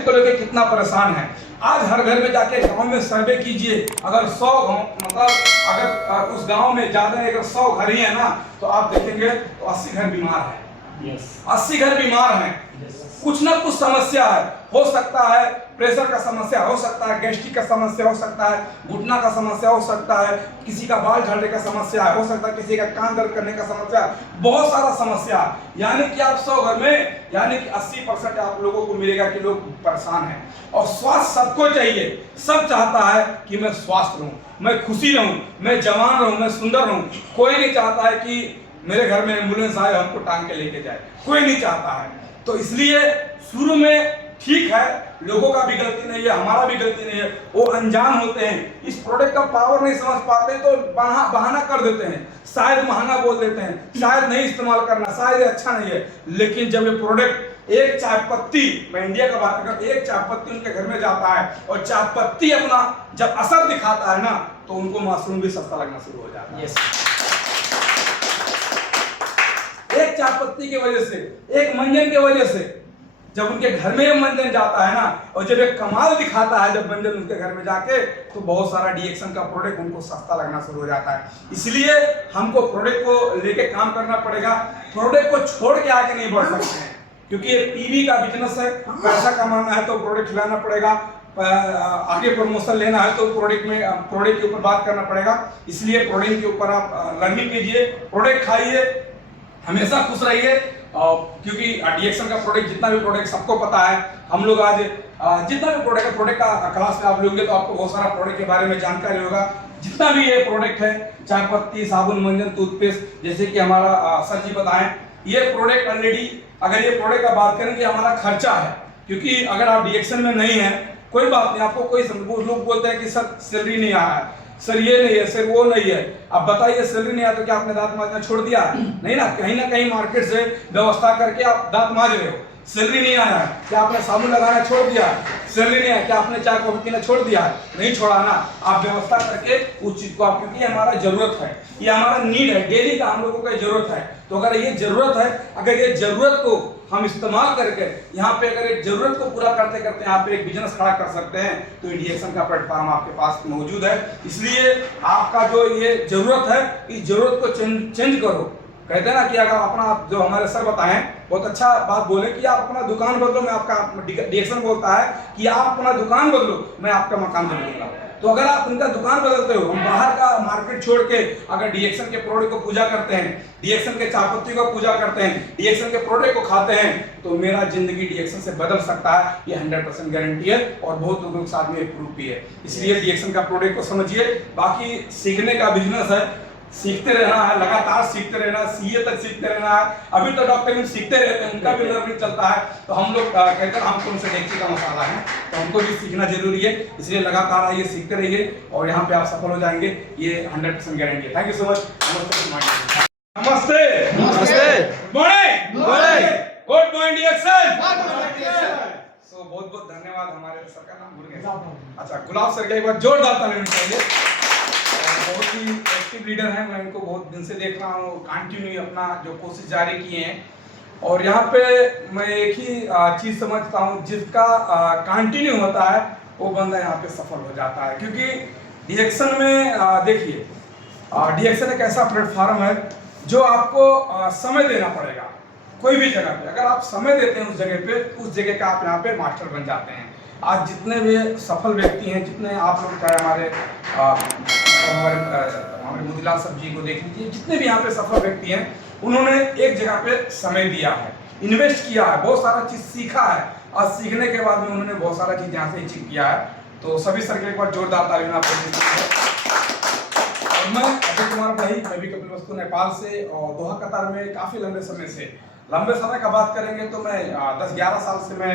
को लेकर कितना परेशान है। आज हर घर में जाके गांव में सर्वे कीजिए, अगर 100 गांव मतलब अगर उस गांव में ज्यादा अगर 100 घर ही है ना, तो आप देखेंगे तो 80 घर बीमार है। 80 घर बीमार हैं, कुछ ना कुछ समस्या है। हो सकता है प्रेशर का समस्या हो सकता है, गैस्ट्रिक का समस्या हो सकता है, घुटना का समस्या हो सकता है, किसी का बाल झड़ने का समस्या है, हो सकता है किसी का कान दर्द करने का समस्या है, बहुत सारा समस्या है। यानी कि आप 100 घर में यानी कि 80% आप लोगों को मिलेगा कि लोग परेशान हैं। और स्वास्थ्य सबको चाहिए, सब चाहता है कि मैं स्वस्थ रहूं, मैं खुशी रहूं, मैं जवान रहूं, मैं सुंदर रहूं। कोई नहीं चाहता है कि मेरे घर में एम्बुलेंस आए हमको टांग के लेके जाए, कोई नहीं चाहता है। तो इसलिए शुरू में ठीक है, लोगों का भी गलती नहीं है, हमारा भी गलती नहीं है, वो अनजान होते हैं, इस प्रोडक्ट का पावर नहीं समझ पाते तो बहाना कर देते हैं, शायद महंगा बोल देते हैं, शायद नहीं इस्तेमाल करना, शायद अच्छा नहीं है। लेकिन जब ये प्रोडक्ट एक चाय पत्ती, मैं इंडिया का बात कर, एक चाय पत्ती उनके घर में जाता है और चाय पत्ती अपना जब असर दिखाता है ना, तो उनको मशरूम भी सस्ता लगना शुरू हो जाता है। एक चाय पत्ती की वजह से, एक मंजन की वजह से जब उनके घर में मंजन जाता है ना, और जब एक कमाल दिखाता है जब मंजन उनके घर में जाके, तो बहुत सारा डीएक्शन का प्रोडक्ट उनको सस्ता लगना शुरू हो जाता है। इसलिए हमको प्रोडक्ट को लेके काम करना पड़ेगा, प्रोडक्ट को छोड़ के आगे नहीं बढ़ सकते हैं, क्योंकि ये टीवी का बिजनेस है, पैसा कमाना है तो प्रोडक्ट खिलाना पड़ेगा, आगे प्रमोशन लेना है तो प्रोडक्ट के ऊपर बात करना पड़ेगा। इसलिए प्रोडक्ट के ऊपर आप लर्निंग कीजिए, प्रोडक्ट खाइए, हमेशा खुश रहिए। क्योंकि डीएक्शन का प्रोडक्ट, जितना भी प्रोडक्ट सबको पता है, हम लोग आज जितना भी प्रोडक्ट का क्लास में आप लोगे तो आपको बहुत सारा प्रोडक्ट के बारे में जानकारी होगा। जितना भी ये प्रोडक्ट है, चाय पत्ती, साबुन, मंजन, टूथपेस्ट, जैसे कि हमारा सर जी बताएं, ये प्रोडक्ट ऑलरेडी, अगर ये प्रोडक्ट का बात करें कि हमारा खर्चा है, क्योंकि अगर आप डीएक्शन में नहीं है कोई बात नहीं, आपको कोई लोग बोलते हैं कि सर सैलरी नहीं आ रहा है, सर ये नहीं है, सर वो नहीं है। अब बताइए सैलरी नहीं आया तो क्या आपने दांत मांजना छोड़ दिया? नहीं ना कहीं मार्केट से व्यवस्था करके आप दांत मांज रहे हो। सैलरी नहीं आया क्या आपने साबुन लगाना छोड़ दिया? सैलरी नहीं आया क्या आपने चाय कॉफी पीना छोड़ दिया? नहीं छोड़ा ना। आप व्यवस्था करके उस चीज को आप, क्योंकि हमारा जरूरत है, ये हमारा नीड है, डेली का हम लोगों का जरूरत है। तो अगर ये जरूरत है, अगर ये जरूरत को हम इस्तेमाल करके यहाँ पे अगर एक जरूरत को पूरा करते करते यहाँ पे एक बिजनेस खड़ा कर सकते हैं, तो डीएक्शन का प्लेटफॉर्म आपके पास मौजूद है। इसलिए आपका जो ये जरूरत है, इस जरूरत को चेंज करो। कहते हैं ना कि अगर अपना, जो हमारे सर बताएं, बहुत अच्छा बात बोले कि आप अपना दुकान बदलो, मैं आपका डीएक्शन बोलता है कि आप अपना दुकान बदलो, मैं आपका मकान बदलूंगा। तो अगर आप उनका दुकान बदलते हो, हम बाहर का मार्केट छोड़ के अगर डीएक्शन के प्रोडक्ट को पूजा करते हैं, डीएक्शन के चाय पत्ती को पूजा करते हैं, डीएक्शन के प्रोडक्ट को खाते हैं, तो मेरा जिंदगी डीएक्शन से बदल सकता है, ये 100% गारंटी है और बहुत लोगों के साथ में प्रूफ भी है। इसलिए डीएक्शन का प्रोडक्ट को समझिए। बाकी सीखने का बिजनेस है, सीखते रहना है, लगातार सीखते रहना, सीए तक सीखते रहना है। अभी तो डॉक्टर सीखते रहते हैं, उनका भी लर्निंग चलता है। तो हम लोग कहते हैं हम कौन से डेक्ची का मसाला है, तो हमको भी सीखना जरूरी है। इसलिए लगातार आइए, सीखते रहिए और यहाँ पे आप सफल हो जाएंगे, ये 100% गारंटी है। Thank you so much. नमस्ते, गुड मॉर्निंग डीएक्शन। सो बहुत बहुत धन्यवाद। हमारे सर का नाम भूल गए, अच्छा गुलाब सर का एक बार जोरदार ताली होनी चाहिए। बहुत ही एक्टिव लीडर हैं, मैं इनको बहुत दिन से देख रहा हूँ, कंटिन्यू अपना जो कोशिश जारी किए हैं। और यहाँ पे मैं एक ही चीज़ समझता हूँ, जिसका कंटिन्यू होता है वो बंदा यहाँ पे सफल हो जाता है। क्योंकि डीएक्शन में देखिए, डीएक्शन एक ऐसा प्लेटफॉर्म है जो आपको समय देना पड़ेगा। कोई भी जगह पे अगर आप समय देते हैं उस जगह पे, उस जगह का आप यहाँ पे मास्टर बन जाते हैं। आज जितने भी सफल व्यक्ति हैं, जितने आप लोग, चाहे हमारे मोतीलाल सर जी को देख लीजिए, जितने भी यहाँ पे सफल व्यक्ति हैं, उन्होंने एक जगह पे समय दिया है, इन्वेस्ट किया है, बहुत सारा चीज सीखा है। और सीखने के बाद में उन्होंने बहुत सारा चीज यहाँ से अचीव किया है। तो सभी सर के एक बार जोरदार ताली आप। मैं अजय कुमार भाई, मैं भी कपिल वस्तु नेपाल से, और दोहा कतार में काफी लंबे समय का बात करेंगे तो मैं 10-11 साल से मैं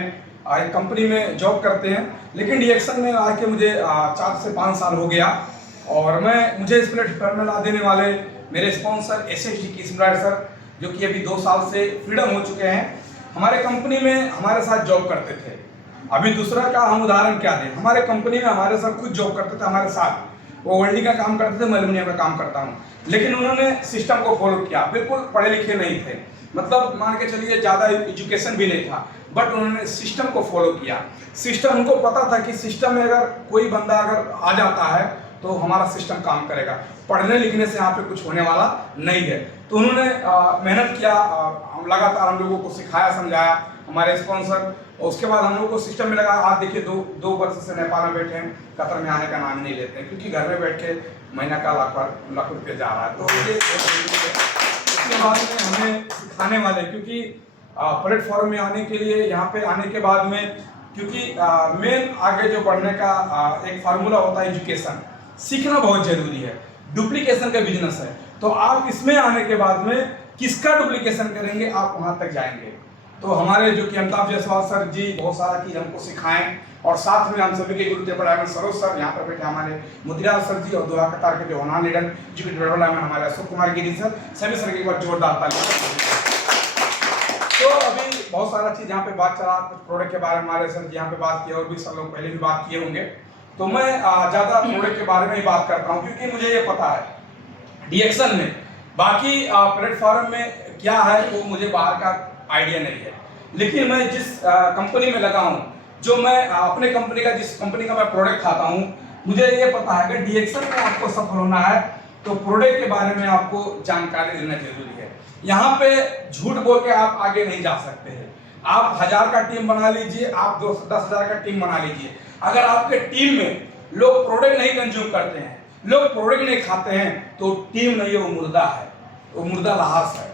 एक कंपनी में जॉब करते हैं। लेकिन डीएक्शन में आके मुझे 4 से 5 साल हो गया। और मुझे इस प्लेटफॉर्म में ला देने वाले मेरे स्पॉन्सर एसएसडी की स्मृति सर, जो कि अभी 2 साल से फ्रीडम हो चुके हैं, हमारे कंपनी में हमारे साथ जॉब करते थे। अभी दूसरा का हम उदाहरण क्या दें, हमारे कंपनी में हमारे साथ खुद जॉब करते थे हमारे साथ। वो वेल्डिंग का काम करते थे, मैं एल्युमिनियम का काम करता हूँ। लेकिन उन्होंने सिस्टम को फॉलो किया, बिल्कुल पढ़े लिखे नहीं थे, मतलब मान के चलिए ज़्यादा एजुकेशन भी नहीं था, बट उन्होंने सिस्टम को फॉलो किया। सिस्टम, उनको पता था कि सिस्टम में अगर कोई बंदा अगर आ जाता है तो हमारा सिस्टम काम करेगा, पढ़ने लिखने से यहाँ पे कुछ होने वाला नहीं है। तो उन्होंने मेहनत किया, लगातार हम लोगों को सिखाया समझाया, हमारे स्पॉन्सर। और उसके बाद हम लोग को सिस्टम में लगा। आज देखिए 2 वर्ष से नेपाल में बैठे हैं, कतर में आने का नाम ही नहीं लेते हैं, क्योंकि घर में बैठ के महीना का लाख रुपये जा रहा है। तो ये उसके बाद में हमें सिखाने वाले, क्योंकि प्लेटफॉर्म में आने के लिए, यहाँ पे आने के बाद में, क्योंकि मेन आगे जो बढ़ने का एक फार्मूला होता है एजुकेशन, सीखना बहुत जरूरी है। डुप्लीकेशन का बिजनेस है, तो आप इसमें आने के बाद में किसका डुप्लीकेशन करेंगे, आप वहां तक जाएंगे। तो हमारे जो कि अमिताभ जायसवाल सर जी बहुत सारा चीज हमको सिखाएं, और साथ में हम सभी के गुरु टेबल सरोज सर यहाँ पर बैठे, हमारे मुद्रियाल सर जी, और दोहा कतार के जो होनार लीडर जो कि टेबल हमारे अशोक कुमार गिरी सर, सभी सर के बाद जोरदार ताली। तो अभी बहुत सारा चीज यहाँ पे बात चला, कुछ प्रोडक्ट के बारे में हमारे सर जी यहाँ पे बात किया, और भी सब लोग पहले भी बात किए होंगे। तो मैं ज्यादा प्रोडक्ट के बारे में ही बात करता हूँ, क्योंकि मुझे ये पता है डीएक्शन में, बाकी प्लेटफॉर्म में क्या है वो मुझे बाहर का आइडिया नहीं है। लेकिन मैं जिस कंपनी में लगा हूँ, जो मैं अपने कंपनी का, जिस कंपनी का मैं प्रोडक्ट खाता हूँ, मुझे ये पता है कि डीएक्शन में आपको सफल होना है तो प्रोडक्ट के बारे में आपको जानकारी लेना जरूरी है। यहाँ पे झूठ बोल के आप आगे नहीं जा सकते हैं। आप 1000 का टीम बना लीजिए, आप 10,000 का टीम बना लीजिए, अगर आपके टीम में लोग प्रोडक्ट नहीं कंज्यूम करते हैं, लोग प्रोडक्ट नहीं खाते हैं, तो टीम नहीं है, वो मुर्दा है, वो मुर्दा लाश है।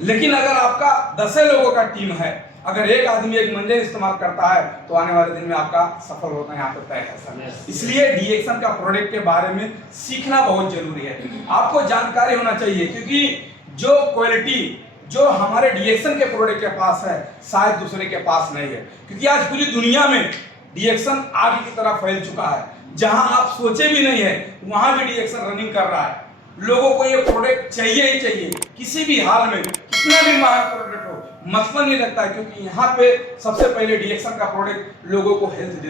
लेकिन अगर आपका 10 लोगों का टीम है, अगर एक आदमी एक मंजन इस्तेमाल करता है, तो आने वाले दिन में आपका सफल होता है, यहाँ पे तय है सर। इसलिए डीएक्शन का प्रोडक्ट के बारे में सीखना बहुत जरूरी है, आपको जानकारी होना चाहिए, क्योंकि जो क्वालिटी जो हमारे डीएक्शन के प्रोडक्ट के पास है, शायद दूसरे के पास नहीं है। क्योंकि आज पूरी दुनिया में डीएक्शन आग की तरह फैल चुका है, जहां आप सोचे भी नहीं है वहां भी डीएक्शन रनिंग कर रहा है। लोगों को ये प्रोडक्ट चाहिए ही चाहिए, किसी भी हाल में, कितना भी महंगा प्रोडक्ट हो, मतलब नहीं लगता है, क्योंकि यहाँ पे सबसे पहले डीएक्शन का प्रोडक्ट लोगों को हेल्थ देता है।